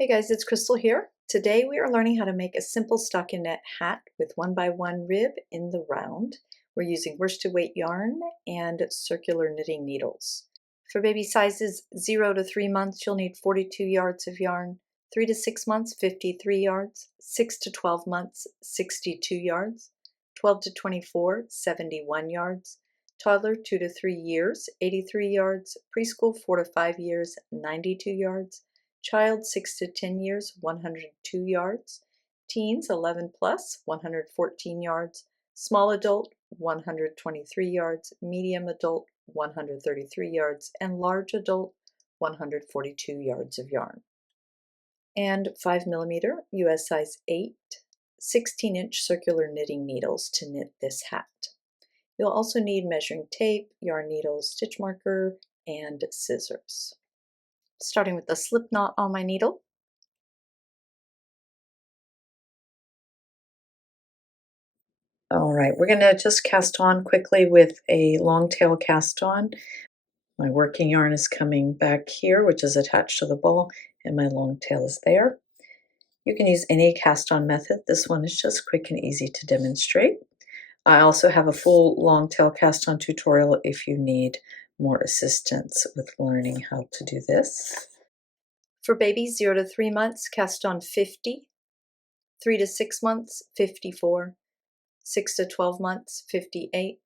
Hey guys, it's Crystal here. Today we are learning how to make a simple stockinette hat with 1x1 rib in the round. We're using worsted weight yarn and circular knitting needles. For baby sizes 0 to 3 months, you'll need 42 yards of yarn, 3 to 6 months, 53 yards, 6 to 12 months, 62 yards, 12 to 24, 71 yards, toddler 2 to 3 years, 83 yards, preschool 4 to 5 years, 92 yards, child 6 to 10 years, 102 yards, teens 11 plus, 114 yards, small adult 123 yards, medium adult 133 yards, and large adult 142 yards of yarn. And 5mm US size 8, 16-inch circular knitting needles to knit this hat. You'll also need measuring tape, yarn needles, stitch marker, and scissors. Starting with the slip knot on my needle. All right, we're going to just cast on quickly with a long tail cast on. My working yarn is coming back here, which is attached to the ball, and my long tail is there. You can use any cast on method. This one is just quick and easy to demonstrate. I also have a full long tail cast on tutorial if you need more assistance with learning how to do this. For babies 0 to 3 months, cast on 50, 3 to 6 months, 54, 6 to 12 months, 58,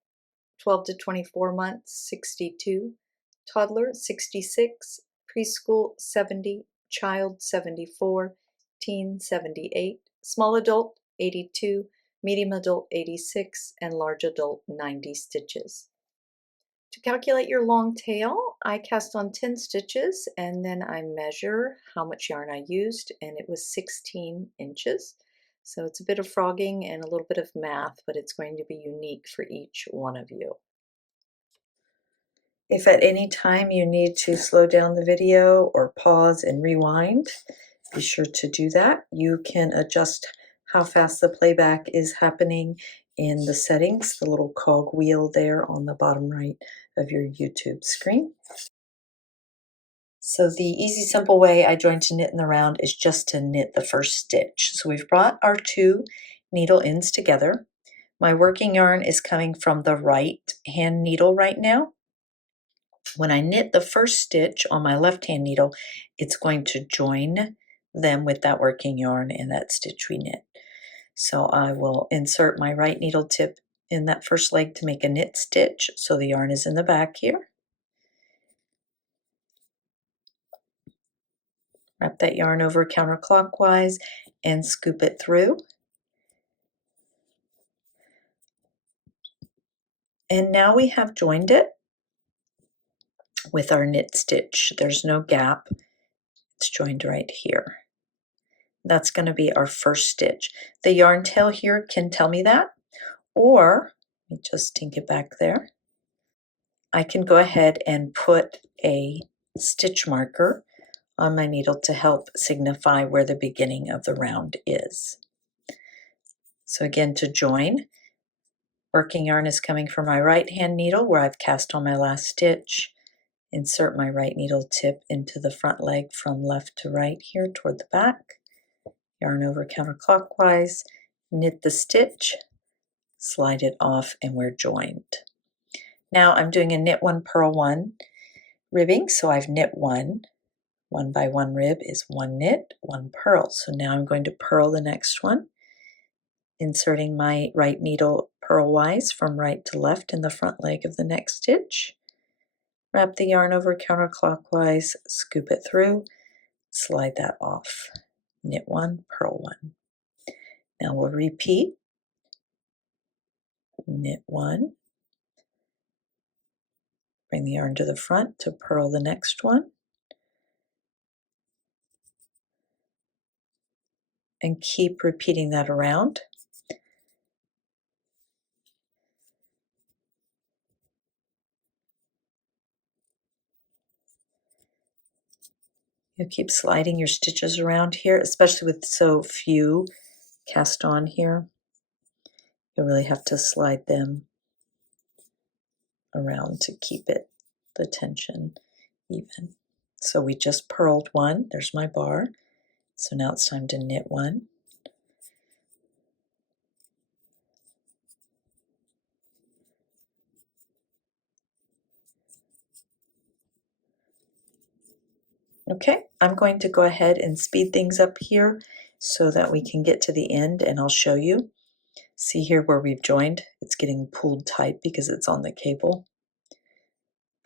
12 to 24 months, 62, toddler 66, preschool 70, child 74, teen 78, small adult 82, medium adult 86, and large adult 90 stitches. To calculate your long tail, I cast on 10 stitches and then I measure how much yarn I used, and it was 16 inches. So it's a bit of frogging and a little bit of math, but it's going to be unique for each one of you. If at any time you need to slow down the video or pause and rewind, be sure to do that. You can adjust how fast the playback is happening in the settings, the little cog wheel there on the bottom right of your YouTube screen. So the easy, simple way I join to knit in the round is just to knit the first stitch. So we've brought our two needle ends together. My working yarn is coming from the right hand needle right now. When I knit the first stitch on my left hand needle, it's going to join them with that working yarn and that stitch we knit. So I will insert my right needle tip in that first leg to make a knit stitch. So the yarn is in the back here. Wrap that yarn over counterclockwise and scoop it through. And now we have joined it with our knit stitch. There's no gap. It's joined right here. That's going to be our first stitch. The yarn tail here can tell me that, or let me just tink it back there. I can go ahead and put a stitch marker on my needle to help signify where the beginning of the round is. So again, to join, working yarn is coming from my right hand needle where I've cast on my last stitch. Insert my right needle tip into the front leg from left to right here toward the back. Yarn over counterclockwise, knit the stitch, slide it off, and we're joined. Now I'm doing a knit one, purl one ribbing, so I've knit one. 1x1 rib is one knit, one purl. So now I'm going to purl the next one, inserting my right needle purlwise from right to left in the front leg of the next stitch. Wrap the yarn over counterclockwise, scoop it through, slide that off. Knit one, purl one. Now we'll repeat. Knit one, bring the yarn to the front to purl the next one, and keep repeating that around. You keep sliding your stitches around here, especially with so few cast on here. You really have to slide them around to keep the tension even. So we just purled one, there's my bar, So now it's time to knit one. Okay, I'm going to go ahead and speed things up here so that we can get to the end, and I'll show you. See here where we've joined, it's getting pulled tight because it's on the cable.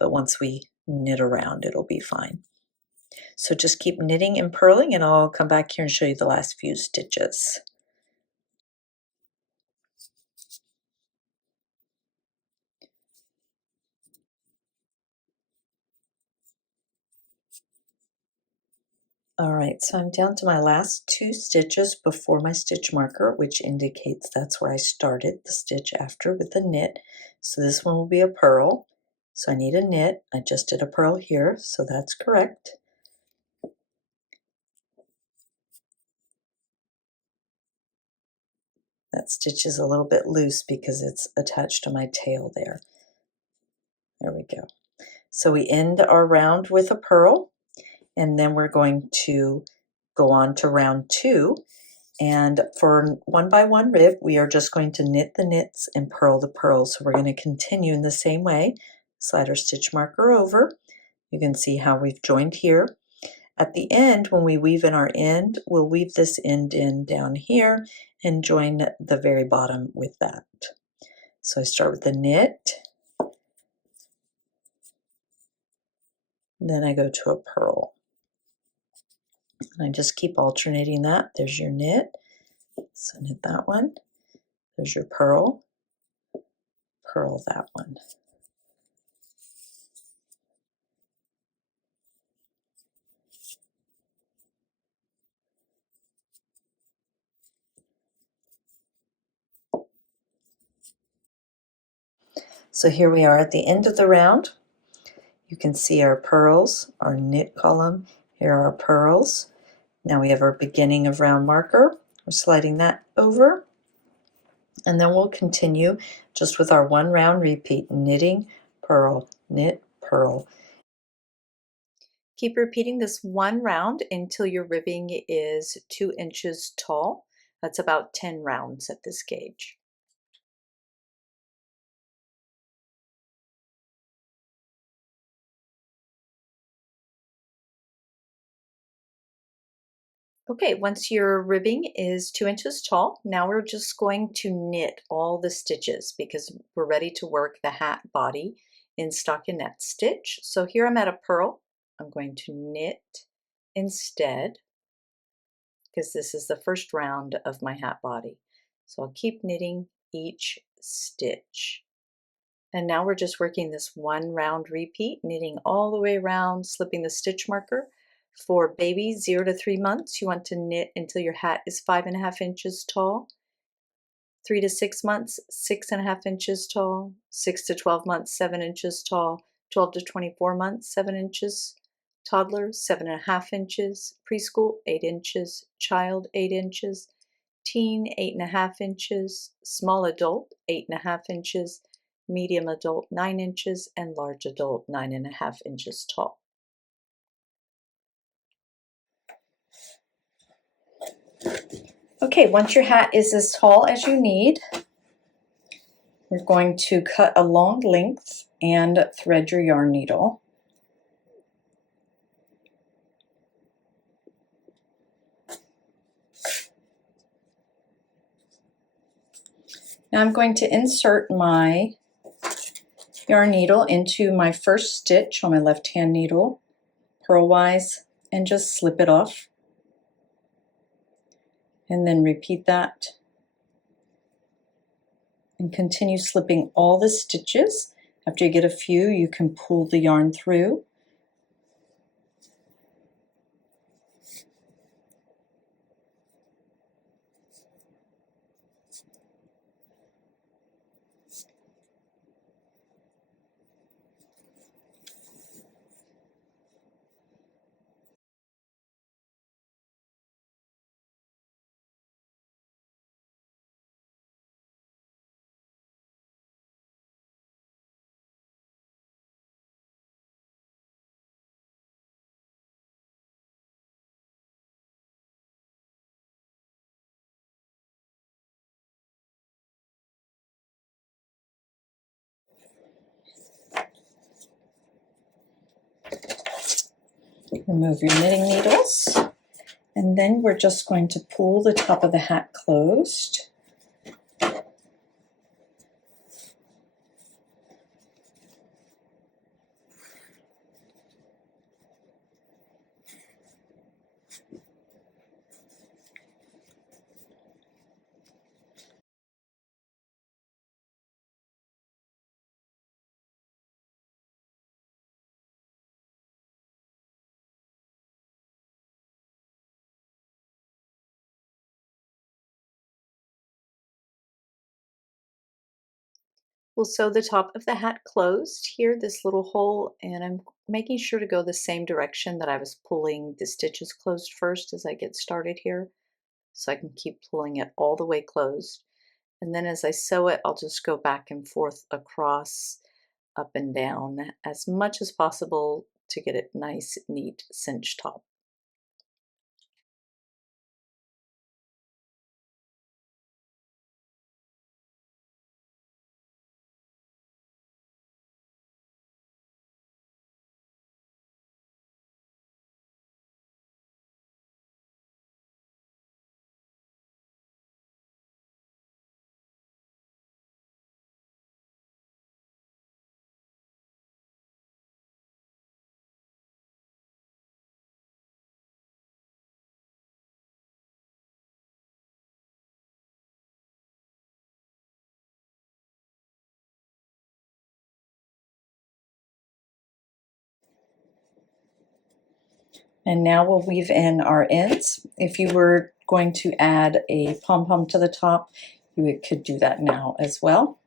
But once we knit around, it'll be fine. So just keep knitting and purling, and I'll come back here and show you the last few stitches. All right, so I'm down to my last 2 stitches before my stitch marker, which indicates that's where I started the stitch after with the knit. So this one will be a purl. So I need a knit. I just did a purl here, so that's correct. That stitch is a little bit loose because it's attached to my tail there. There we go. So we end our round with a purl, and then we're going to go on to round 2. And for 1 by 1 rib, we are just going to knit the knits and purl the purls. So we're going to continue in the same way. Slide our stitch marker over. You can see how we've joined here. At the end, when we weave in our end, we'll weave this end in down here and join the very bottom with that. So I start with the knit, then I go to a purl. And I just keep alternating that. There's your knit, so knit that one. There's your purl, purl that one. So here we are at the end of the round. You can see our purls, our knit column. Here are our purls. Now we have our beginning of round marker. We're sliding that over. And then we'll continue just with our 1 round repeat, knitting, purl, knit, purl. Keep repeating this 1 round until your ribbing is 2 inches tall. That's about 10 rounds at this gauge. Okay, once your ribbing is 2 inches tall, now we're just going to knit all the stitches because we're ready to work the hat body in stockinette stitch. So here I'm at a purl. I'm going to knit instead because this is the first round of my hat body. So I'll keep knitting each stitch. And now we're just working this 1 round repeat, knitting all the way around, slipping the stitch marker. For babies 0 to 3 months, you want to knit until your hat is 5.5 inches tall. 3 to 6 months, 6.5 inches tall. 6 to 12 months, 7 inches tall. 12 to 24 months, 7 inches. Toddler, 7.5 inches. Preschool, 8 inches. Child, 8 inches. Teen, 8.5 inches. Small adult, 8.5 inches. Medium adult, 9 inches. And large adult, 9.5 inches tall. Okay, once your hat is as tall as you need, we're going to cut a long length and thread your yarn needle. Now I'm going to insert my yarn needle into my first stitch on my left hand needle, purlwise, and just slip it off. And then repeat that. And continue slipping all the stitches. After you get a few, you can pull the yarn through. Remove your knitting needles, and then we're just going to pull the top of the hat closed. We'll sew the top of the hat closed here, this little hole, and I'm making sure to go the same direction that I was pulling the stitches closed first as I get started here, so I can keep pulling it all the way closed. And then as I sew it, I'll just go back and forth across, up and down as much as possible to get it nice, neat cinch top. And now we'll weave in our ends. If you were going to add a pom-pom to the top, you could do that now as well.